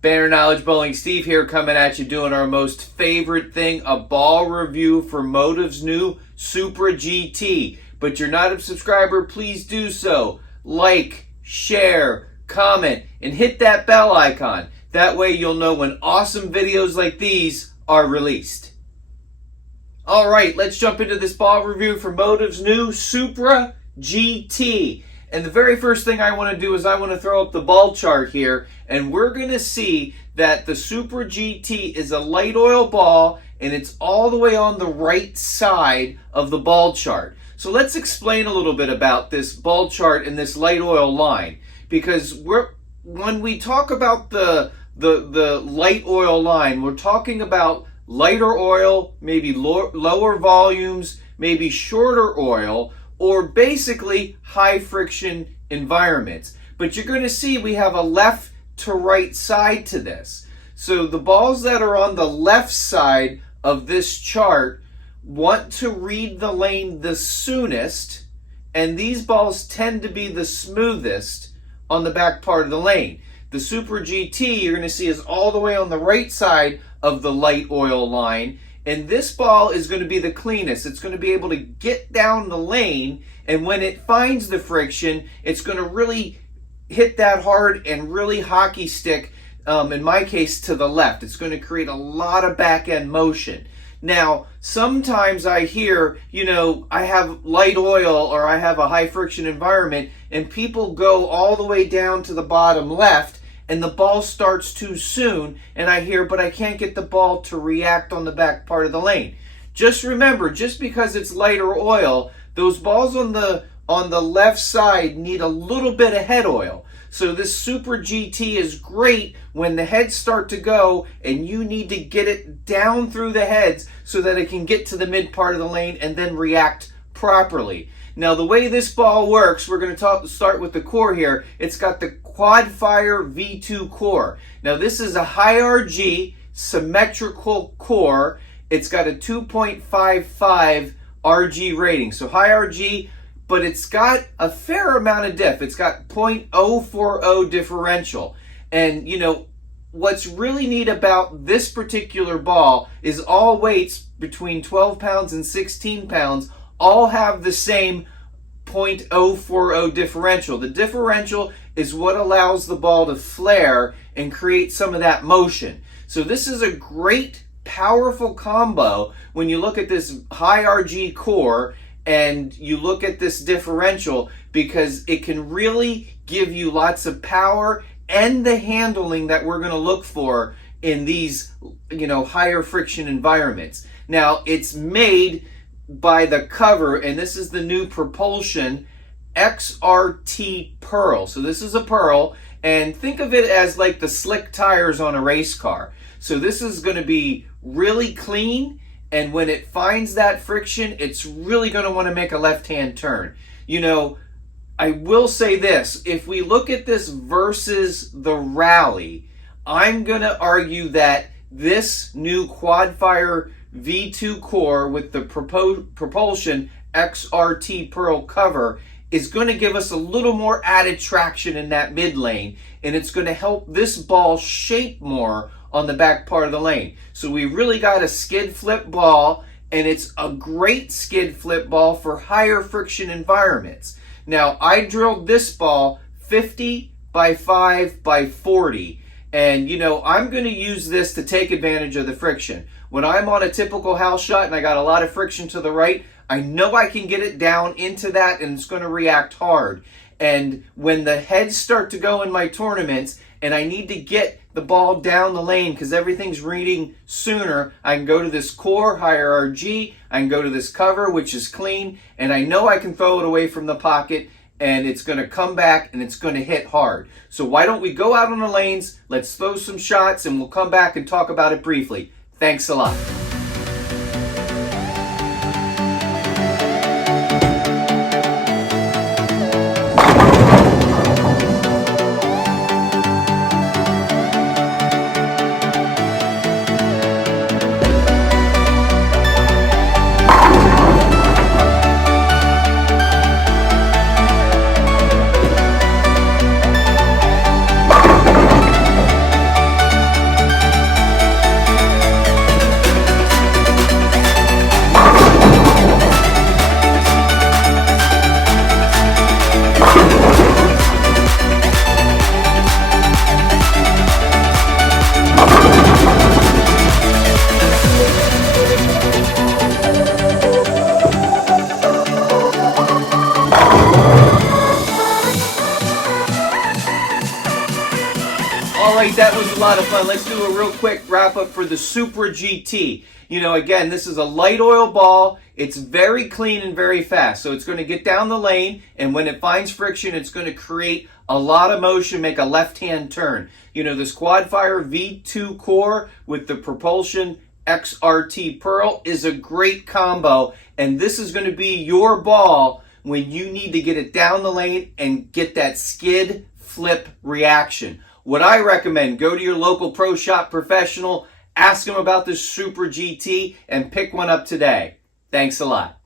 Banner Knowledge Bowling Steve here, coming at you doing our most favorite thing, a ball review for Motive's new Supra GT. But you're not a subscriber, please do so. Like, share, comment, and hit that bell icon. That way you'll know when awesome videos like these are released. Alright, let's jump into this ball review for Motive's new Supra GT. And the very first thing I want to do is I want to throw up the ball chart here, and we're going to see that the Supra GT is a light oil ball, and it's all the way on the right side of the ball chart. So let's explain a little bit about this ball chart and this light oil line, because when we talk about the light oil line, we're talking about lighter oil, maybe lower volumes, maybe shorter oil, or basically high friction environments. But you're going to see we have a left to right side to this. So the balls that are on the left side of this chart want to read the lane the soonest, and these balls tend to be the smoothest on the back part of the lane. The Supra GT you're going to see is all the way on the right side of the light oil line, and this ball is going to be the cleanest. It's going to be able to get down the lane, and when it finds the friction, it's going to really hit that hard and really hockey stick, in my case, to the left. It's going to create a lot of back end motion. Now, sometimes I hear, I have light oil or I have a high friction environment, and people go all the way down to the bottom left, and the ball starts too soon, and I hear, but I can't get the ball to react on the back part of the lane. Just remember, just because it's lighter oil, those balls on the left side need a little bit of head oil. So this Supra GT is great when the heads start to go and you need to get it down through the heads so that it can get to the mid part of the lane and then react properly. Now, the way this ball works, we're going to start with the core here. It's got the Quadfire V2 core. Now, this is a high RG symmetrical core. It's got a 2.55 RG rating. So high RG, but it's got a fair amount of diff. It's got 0.040 differential. And, what's really neat about this particular ball is all weights between 12 pounds and 16 pounds all have the same 0.040 differential. The differential is what allows the ball to flare and create some of that motion. So this is a great, powerful combo when you look at this high RG core and you look at this differential, because it can really give you lots of power and the handling that we're going to look for in these, higher friction environments. Now, it's made by the cover, and this is the new Propulsion XRT Pearl. So this is a Pearl, and think of it as like the slick tires on a race car. So this is going to be really clean, and when it finds that friction, it's really going to want to make a left-hand turn. I will say this, if we look at this versus the Rally, I'm going to argue that this new Quadfire V2 core with the Propulsion XRT Pearl cover is going to give us a little more added traction in that mid lane, and it's going to help this ball shape more on the back part of the lane. So we really got a skid flip ball, and it's a great skid flip ball for higher friction environments. Now, I drilled this ball 50 by 5 by 40, and I'm going to use this to take advantage of the friction. When I'm on a typical house shot and I got a lot of friction to the right, I know I can get it down into that and it's going to react hard. And when the heads start to go in my tournaments and I need to get the ball down the lane because everything's reading sooner, I can go to this core, higher RG, I can go to this cover, which is clean, and I know I can throw it away from the pocket and it's going to come back and it's going to hit hard. So why don't we go out on the lanes, let's throw some shots, and we'll come back and talk about it briefly. Thanks a lot. All right, that was a lot of fun. Let's do a real quick wrap up for the Supra GT. You know, again, this is a light oil ball. It's very clean and very fast. So it's going to get down the lane, and when it finds friction, it's going to create a lot of motion, make a left-hand turn. You know, this Quadfire V2 core with the Propulsion XRT Pearl is a great combo, and this is going to be your ball when you need to get it down the lane and get that skid flip reaction. What I recommend, go to your local pro shop professional, ask them about this Supra GT, and pick one up today. Thanks a lot.